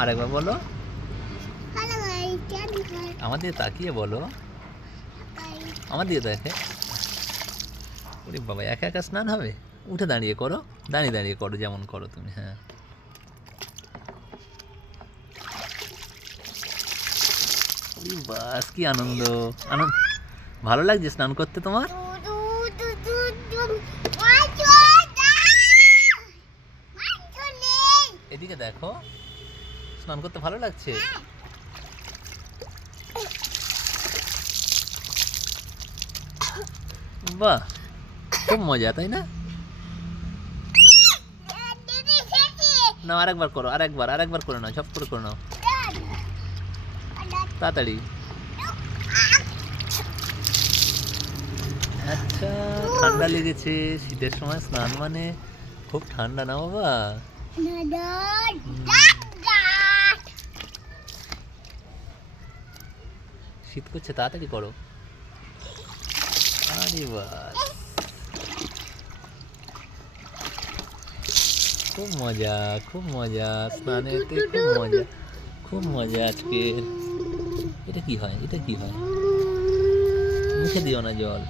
আরেকবার বলো, আমার দিকে তাকিয়ে বলো, আমার দিকে দেখে। ওরে বাবা, একা একা স্নান হবে? উঠে দাঁড়িয়ে করো, দাঁড়িয়ে দাঁড়িয়ে করো যেমন করো তুমি। হ্যাঁ, ওরে বাস, কি আনন্দ! আনন্দ ভালো লাগছে স্নান করতে তোমার? এদিকে দেখো, স্নান করতে ভালো লাগছে? বাহ, খুব মজা, তাই না? না, আরেকবার করো, আরেকবার করে নাও, ঝপ করে করে নাও, তাড়াতাড়ি। আচ্ছা, ঠান্ডা লেগেছে? শীতের সময় স্নান মানে খুব ঠান্ডা না বাবা? শীত করছে, তাড়াতাড়ি করো। আরে বাস, খুব মজা, খুব মজা স্নানেতে, খুব মজা, খুব মজা আজকে। এটা কি হয়, এটা কি হয়? মুখে দিও না জল।